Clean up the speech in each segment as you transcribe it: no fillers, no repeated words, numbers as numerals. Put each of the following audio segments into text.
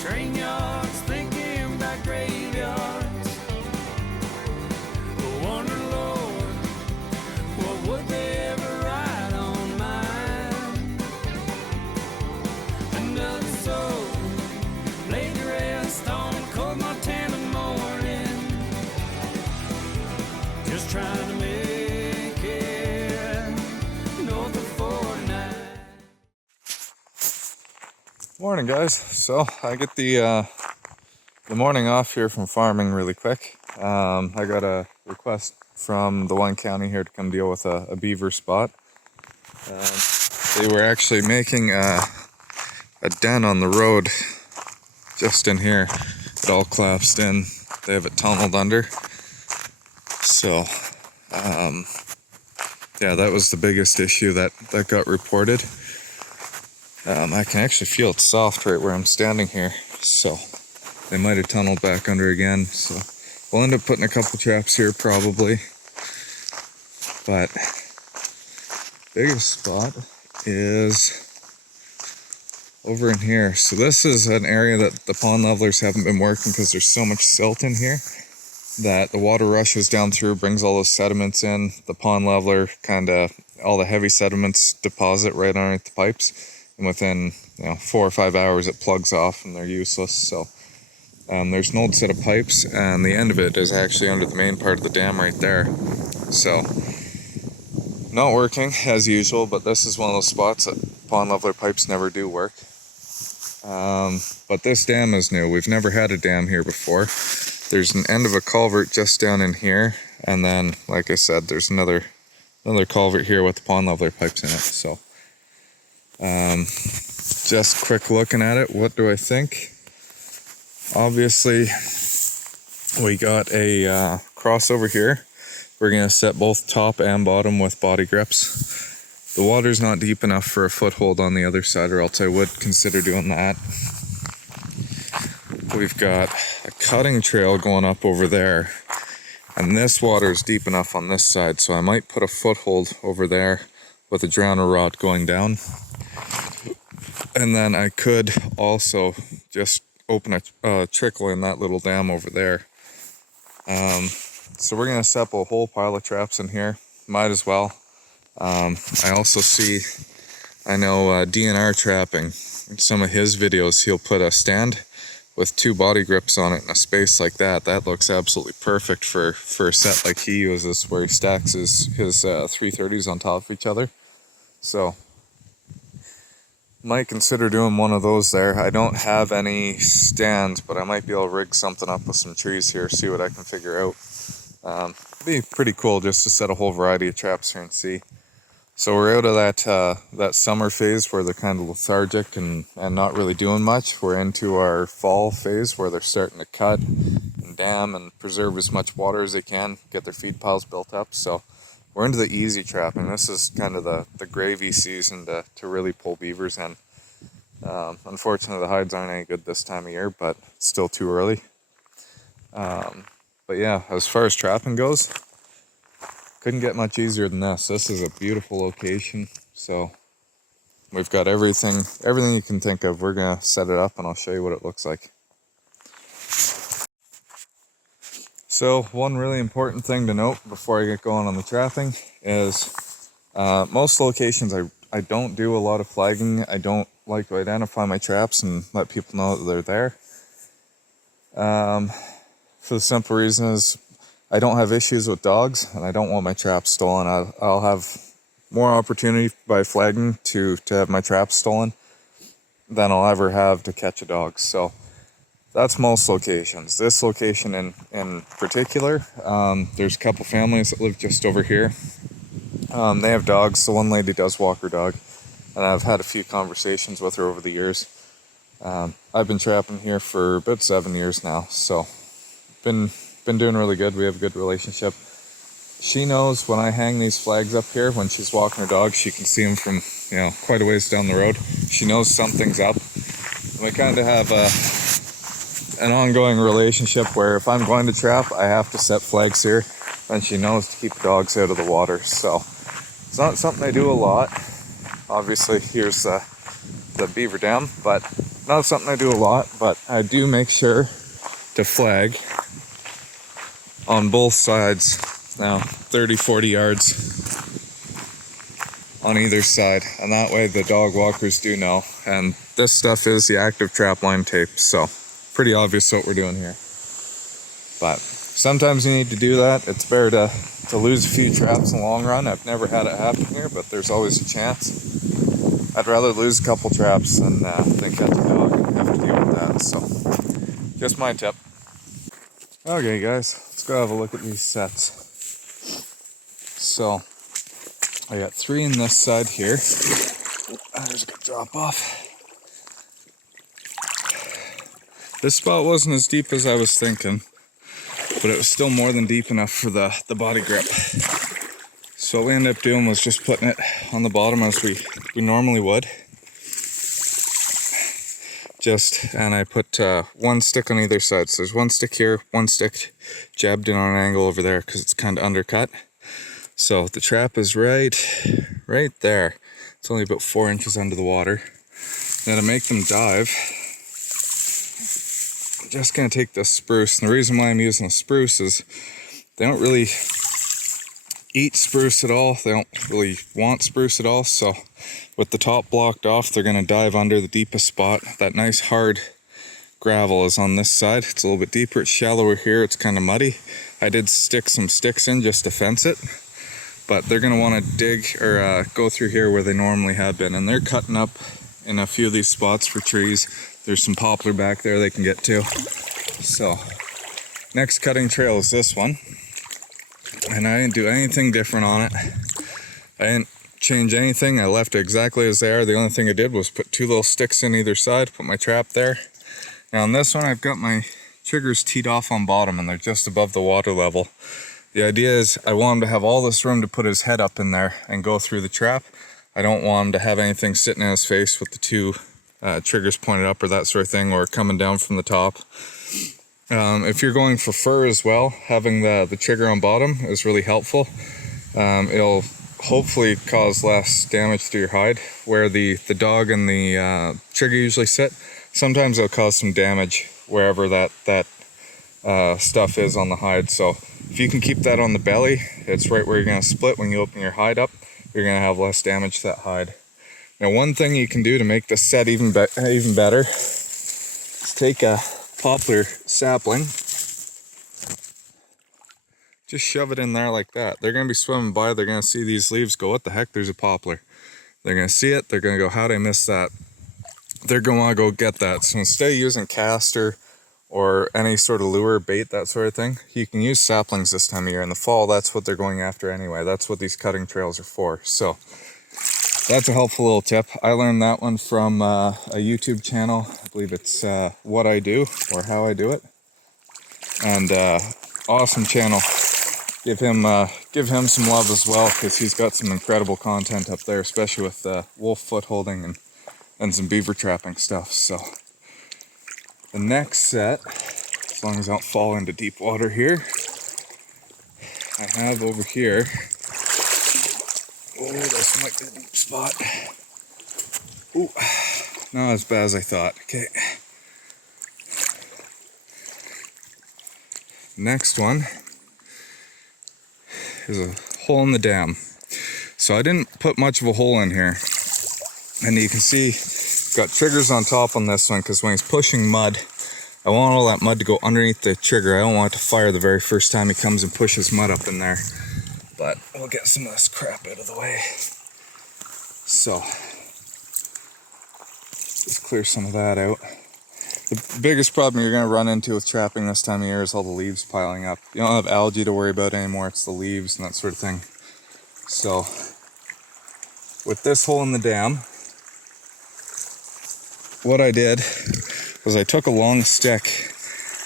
train yards, thinking about graveyards. I wonder, Lord, what would they ever write on mine? Another soul laid to rest on cold Montana morning, just trying to make it north of 49. Morning, guys. So I get the morning off here from farming really quick. I got a request from the one county here to come deal with a beaver spot. They were actually making a den on the road just in here. It all collapsed in. They have it tunneled under. So yeah, that was the biggest issue that got reported. I can actually feel it soft right where I'm standing here, so they might have tunneled back under again. So we'll end up putting a couple traps here probably, but biggest spot is over in here. So this is an area that the pond levelers haven't been working because there's so much silt in here that the water rushes down through, brings all those sediments in. The pond leveler all the heavy sediments deposit right underneath the pipes. And within 4 or 5 hours it plugs off and they're useless. So there's an old set of pipes, and the end of it is actually under the main part of the dam right there. So not working as usual, but this is one of those spots that pond leveler pipes never do work. But this dam is new. We've never had a dam here before. There's an end of a culvert just down in here, and then, like I said, there's another culvert here with the pond leveler pipes in it. So just quick looking at it, what do I think? Obviously, we got a crossover here. We're going to set both top and bottom with body grips. The water's not deep enough for a foothold on the other side, or else I would consider doing that. We've got a cutting trail going up over there, and this water is deep enough on this side, so I might put a foothold over there with a drowner rod going down. And then I could also just open a trickle in that little dam over there. So we're going to set a whole pile of traps in here. Might as well. I also see, I know DNR trapping. In some of his videos, he'll put a stand with 2 body grips on it in a space like that. That looks absolutely perfect for a set like he uses, where he stacks his 330s on top of each other. So might consider doing one of those there. I don't have any stands, but I might be able to rig something up with some trees here, see what I can figure out. Be pretty cool just to set a whole variety of traps here and see. So we're out of that summer phase where they're kind of lethargic and not really doing much. We're into our fall phase where they're starting to cut and dam and preserve as much water as they can, get their feed piles built up. So we're into the easy trapping. This is kind of the gravy season to really pull beavers in. Unfortunately, the hides aren't any good this time of year, but it's still too early. But yeah, as far as trapping goes, couldn't get much easier than this. This is a beautiful location. So we've got everything you can think of. We're gonna set it up and I'll show you what it looks like. So one really important thing to note before I get going on the trapping is most locations I don't do a lot of flagging. I don't like to identify my traps and let people know that they're there. For the simple reason is I don't have issues with dogs, and I don't want my traps stolen. I'll have more opportunity by flagging to have my traps stolen than I'll ever have to catch a dog. So that's most locations. This location in particular, there's a couple families that live just over here. They have dogs. The one lady does walk her dog, and I've had a few conversations with her over the years. I've been trapping here for about 7 years now, so been doing really good. We have a good relationship. She knows when I hang these flags up here, when she's walking her dog, she can see them from quite a ways down the road. She knows something's up. And we kind of have an ongoing relationship where if I'm going to trap, I have to set flags here, and she knows to keep the dogs out of the water. So it's not something I do a lot, Obviously, here's the beaver dam, but not something I do a lot, but I do make sure to flag on both sides, now 30-40 yards on either side, and that way the dog walkers do know. And this stuff is the active trap line tape, so pretty obvious what we're doing here. But sometimes you need to do that. It's better to lose a few traps in the long run. I've never had it happen here, but there's always a chance. I'd rather lose a couple traps than catch a dog and have to deal with that. So just my tip. Okay guys, let's go have a look at these sets. So I got 3 in this side here. There's a good drop off. This spot wasn't as deep as I was thinking, but it was still more than deep enough for the body grip. So what we ended up doing was just putting it on the bottom as we normally would. And I put 1 stick on either side. So there's 1 stick here, 1 stick jabbed in on an angle over there because it's kind of undercut. So the trap is right there. It's only about 4 inches under the water. Now to make them dive, I'm just gonna take this spruce. And the reason why I'm using a spruce is they don't really eat spruce at all. They don't really want spruce at all. So with the top blocked off, they're gonna dive under the deepest spot. That nice hard gravel is on this side. It's a little bit deeper, it's shallower here, it's kind of muddy. I did stick some sticks in just to fence it, but they're gonna wanna dig or go through here where they normally have been. And they're cutting up in a few of these spots for trees. There's some poplar back there they can get to. So next cutting trail is this one. And I didn't do anything different on it. I didn't change anything. I left it exactly as they are. The only thing I did was put 2 little sticks in either side, put my trap there. Now on this one, I've got my triggers teed off on bottom and they're just above the water level. The idea is I want him to have all this room to put his head up in there and go through the trap. I don't want him to have anything sitting in his face with the 2 triggers pointed up or that sort of thing, or coming down from the top. If you're going for fur as well, having the trigger on bottom is really helpful. It'll hopefully cause less damage to your hide. Where the dog and the trigger usually sit, sometimes it'll cause some damage wherever that stuff is on the hide. So if you can keep that on the belly, it's right where you're going to split when you open your hide up, you're going to have less damage to that hide. Now one thing you can do to make this set even better is take a poplar sapling, just shove it in there like that. They're going to be swimming by, they're going to see these leaves, go, what the heck, there's a poplar. They're going to see it, they're going to go, how'd I miss that? They're going to want to go get that. So instead of using caster or any sort of lure, bait, that sort of thing, you can use saplings this time of year. In the fall, that's what they're going after anyway. That's what these cutting trails are for. So that's a helpful little tip. I learned that one from a YouTube channel. I believe it's What I Do or How I Do It. And awesome channel. Give him some love as well, because he's got some incredible content up there, especially with wolf foot holding and some beaver trapping stuff. So the next set, as long as I don't fall into deep water here, I have over here. Oh, this might be a deep spot. Ooh, not as bad as I thought. Okay. Next one is a hole in the dam. So I didn't put much of a hole in here. And you can see, got triggers on top on this one, because when he's pushing mud, I want all that mud to go underneath the trigger. I don't want it to fire the very first time he comes and pushes mud up in there. But we'll get some of this crap out of the way. So, just clear some of that out. The biggest problem you're going to run into with trapping this time of year is all the leaves piling up. You don't have algae to worry about anymore, it's the leaves and that sort of thing. So, with this hole in the dam, what I did was I took a long stick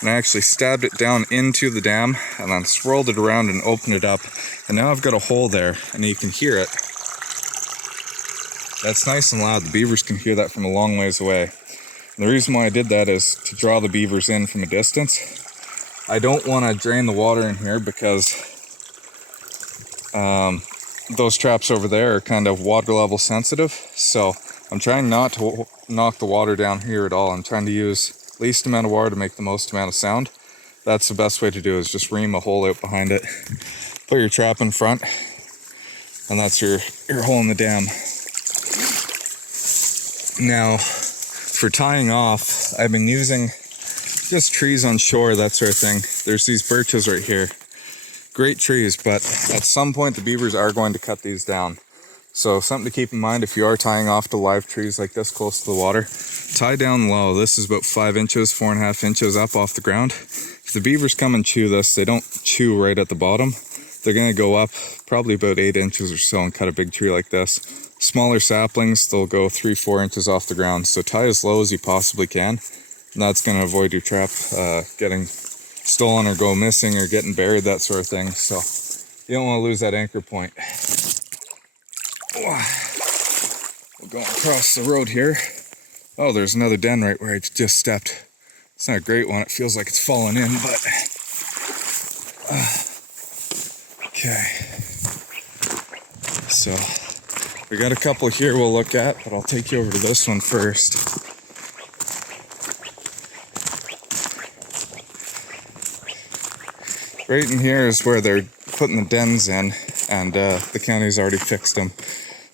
and I actually stabbed it down into the dam and then swirled it around and opened it up. And now I've got a hole there and you can hear it. That's nice and loud. The beavers can hear that from a long ways away. And the reason why I did that is to draw the beavers in from a distance. I don't want to drain the water in here because those traps over there are kind of water level sensitive, so I'm trying not to knock the water down here at all. I'm trying to use least amount of water to make the most amount of sound. That's the best way to do it, is just ream a hole out behind it. Put your trap in front, and that's your hole in the dam. Now, for tying off, I've been using just trees on shore, that sort of thing. There's these birches right here. Great trees, but at some point the beavers are going to cut these down. So something to keep in mind if you are tying off to live trees like this close to the water, tie down low. This is about 5 inches, 4.5 inches up off the ground. If the beavers come and chew this, they don't chew right at the bottom. They're gonna go up probably about 8 inches or so and cut a big tree like this. Smaller saplings, they'll go 3-4 inches off the ground. So tie as low as you possibly can. And that's gonna avoid your trap getting stolen or go missing or getting buried, that sort of thing. So you don't want to lose that anchor point. We're going across the road here. Oh, there's another den right where I just stepped. It's not a great one. It feels like it's falling in, but okay. So we got a couple here we'll look at, but I'll take you over to this one first. Right in here is where they're putting the dens in, and the county's already fixed them.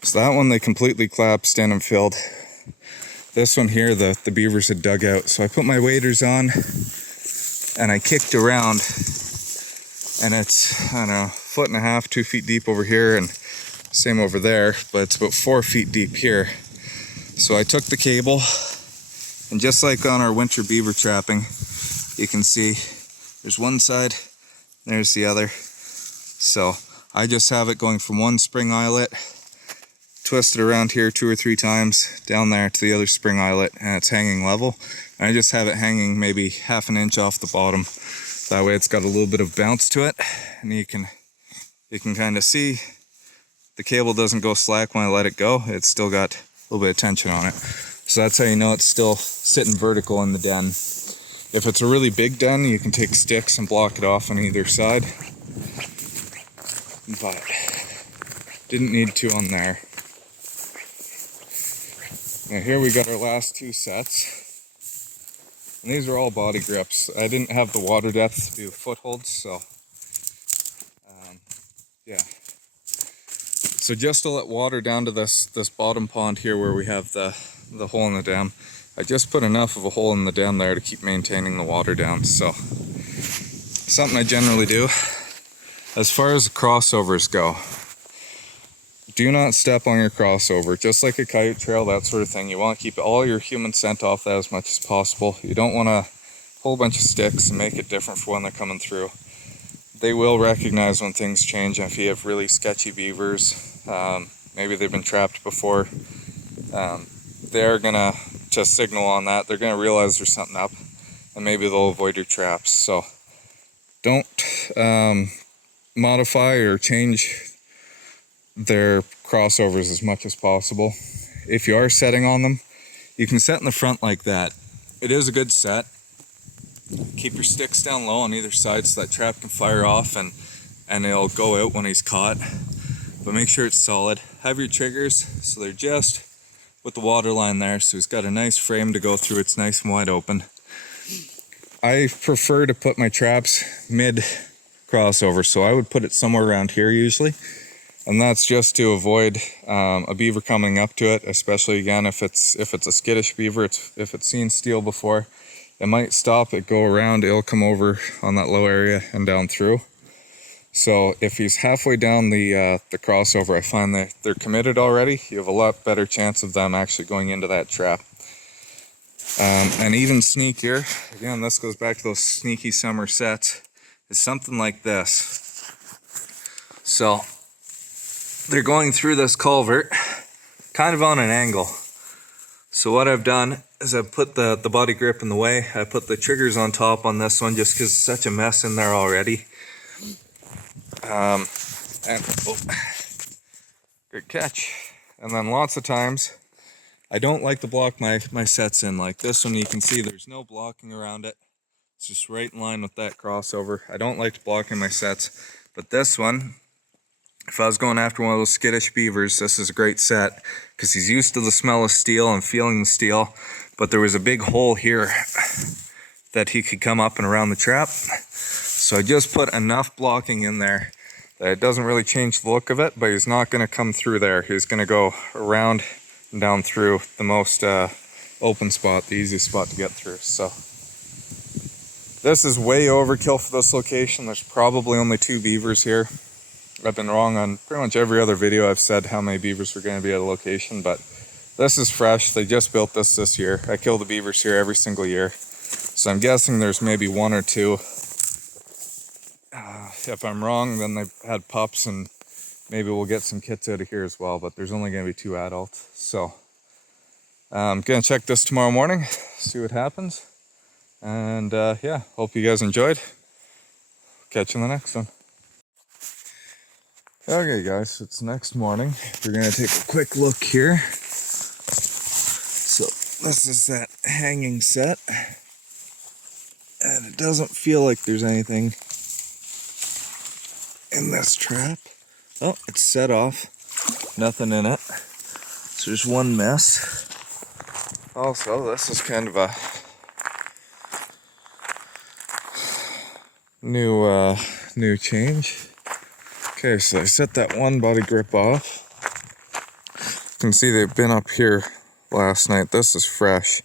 So that one they completely collapsed in and filled. This one here, the beavers had dug out. So I put my waders on, and I kicked around, and it's, I don't know, 1.5 feet, 2 feet deep over here, and same over there, but it's about 4 feet deep here. So I took the cable, and just like on our winter beaver trapping, you can see there's one side, there's the other. So I just have it going from one spring eyelet, twist it around here 2 or 3 times, down there to the other spring eyelet, and it's hanging level. And I just have it hanging maybe 1/2 inch off the bottom. That way it's got a little bit of bounce to it, and you can kind of see the cable doesn't go slack when I let it go. It's still got a little bit of tension on it. So that's how you know it's still sitting vertical in the den. If it's a really big den, you can take sticks and block it off on either side. But didn't need to on there. Now here we got our last 2 sets. And these are all body grips. I didn't have the water depth to do footholds, so yeah. So just to let water down to this bottom pond here where we have the hole in the dam, I just put enough of a hole in the dam there to keep maintaining the water down. So something I generally do. As far as the crossovers go, do not step on your crossover. Just like a coyote trail, that sort of thing. You want to keep all your human scent off that as much as possible. You don't want to pull a bunch of sticks and make it different for when they're coming through. They will recognize when things change. And if you have really sketchy beavers, maybe they've been trapped before, they're gonna just signal on that. They're gonna realize there's something up, and maybe they'll avoid your traps. So don't modify or change their crossovers as much as possible. If you are setting on them, you can set in the front like that. It is a good set. Keep your sticks down low on either side so that trap can fire off and it'll go out when he's caught. But make sure it's solid. Have your triggers so they're just with the water line there, so he's got a nice frame to go through. It's nice and wide open. I prefer to put my traps mid crossover, so I would put it somewhere around here usually. And that's just to avoid a beaver coming up to it, especially again if it's a skittish beaver. If it's seen steel before, it might stop it, go around, it'll come over on that low area and down through. So if he's halfway down the crossover, I find that they're committed already. You have a lot better chance of them actually going into that trap. And even sneakier, again, this goes back to those sneaky summer sets, is something like this. So they're going through this culvert kind of on an angle. So what I've done is I've put the body grip in the way. I put the triggers on top on this one just because it's such a mess in there already. Good catch. And then lots of times I don't like to block my sets in. Like this one, you can see there's no blocking around it. It's just right in line with that crossover. I don't like to block in my sets, but this one, if I was going after one of those skittish beavers, this is a great set because he's used to the smell of steel and feeling the steel. But there was a big hole here that he could come up and around the trap. So I just put enough blocking in there that it doesn't really change the look of it, but he's not going to come through there. He's going to go around and down through the most open spot, the easiest spot to get through. So this is way overkill for this location. There's probably only 2 beavers here. I've been wrong on pretty much every other video. I've said how many beavers were going to be at a location, but this is fresh. They just built this year. I kill the beavers here every single year. So I'm guessing there's maybe 1 or 2. If I'm wrong, then they've had pups, and maybe we'll get some kits out of here as well, but there's only going to be 2 adults. So I'm going to check this tomorrow morning, see what happens. And yeah, hope you guys enjoyed. Catch you in the next one. Okay guys, so it's next morning. We're going to take a quick look here. So this is that hanging set. And it doesn't feel like there's anything in this trap. Oh, it's set off. Nothing in it. So there's one mess. Also, this is kind of a new change. Okay, so I set that one body grip off. You can see they've been up here last night. This is fresh.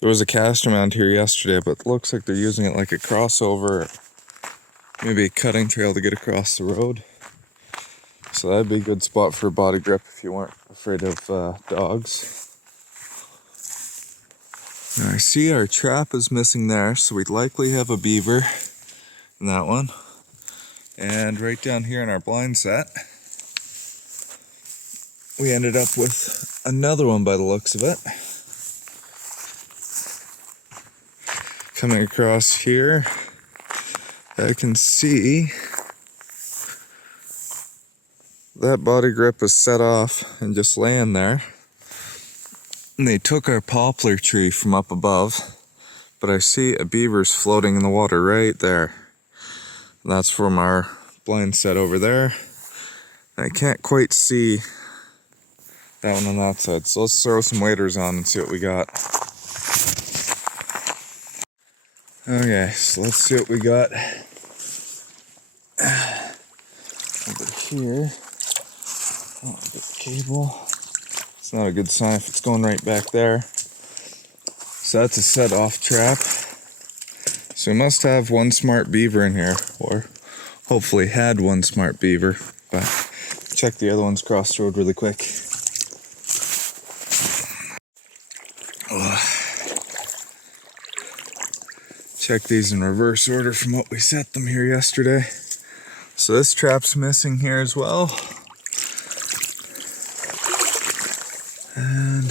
There was a caster mount here yesterday, but it looks like they're using it like a crossover, maybe a cutting trail to get across the road. So that'd be a good spot for a body grip if you weren't afraid of dogs. Now I see our trap is missing there, so we'd likely have a beaver in that one. And right down here in our blind set, we ended up with another one by the looks of it. Coming across here, I can see that body grip is set off and just laying there. And they took our poplar tree from up above, but I see a beaver's floating in the water right there. And that's from our blind set over there. I can't quite see that one on that side, so let's throw some waders on and see what we got. Okay, so let's see what we got over here. Oh, I got the cable. It's not a good sign if it's going right back there. So that's a set off trap. So we must have one smart beaver in here, or hopefully had one smart beaver, but check the other ones across the road really quick. Check these in reverse order from what we set them here yesterday. So this trap's missing here as well. And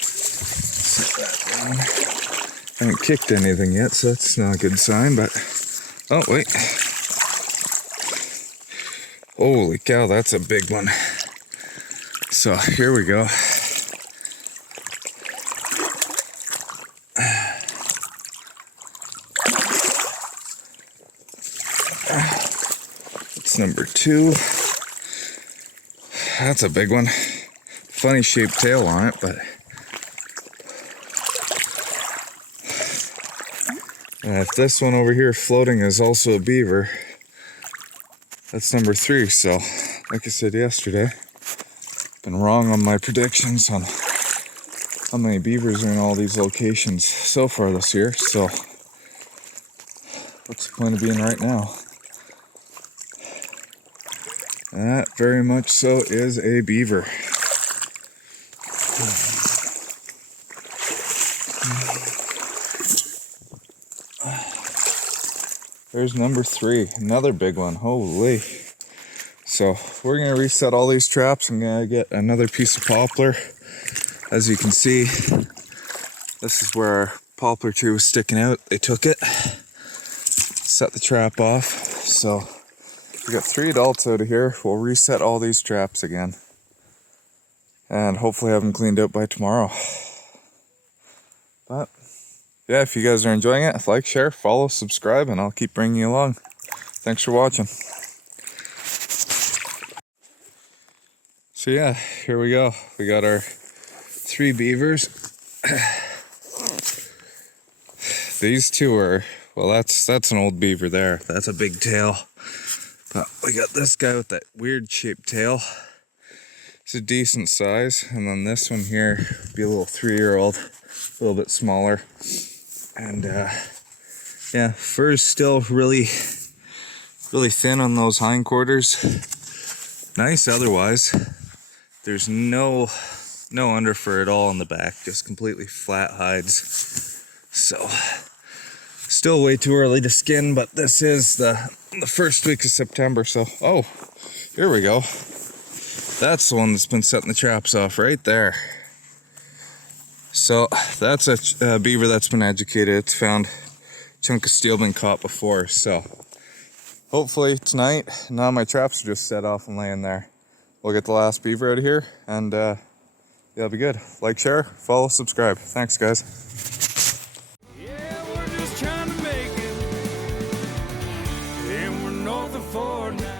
set that down. Haven't kicked anything yet, so that's not a good sign, but oh wait. Holy cow, that's a big one. So here we go. It's number 2. That's a big one. Funny shaped tail on it, but if this one over here floating is also a beaver, that's number 3. So, like I said yesterday, been wrong on my predictions on how many beavers are in all these locations so far this year. So, what's the point of being right now? That very much so is a beaver. There's number 3, another big one. Holy. So we're gonna reset all these traps. I'm gonna get another piece of poplar. As you can see, this is where our poplar tree was sticking out. They took it, set the trap off. So we got 3 adults out of here. We'll reset all these traps again, and hopefully have them cleaned out by tomorrow. But yeah, if you guys are enjoying it, like, share, follow, subscribe, and I'll keep bringing you along. Thanks for watching. So yeah, here we go. We got our 3 beavers. These 2 are, well, that's an old beaver there. That's a big tail. But we got this guy with that weird shaped tail. It's a decent size. And then this one here would be a little 3-year-old, a little bit smaller. And yeah, fur is still really thin on those hindquarters. Nice otherwise. There's no underfur at all on the back, just completely flat hides. So still way too early to skin, but this is the first week of September. So oh, here we go. That's the one that's been setting the traps off right there. So that's a beaver that's been educated. It's found a chunk of steel been caught before. So hopefully tonight, now my traps are just set off and laying there. We'll get the last beaver out of here, and yeah, it'll be good. Like, share, follow, subscribe. Thanks, guys. Yeah, we're just trying to make it, and we're north of 4 now.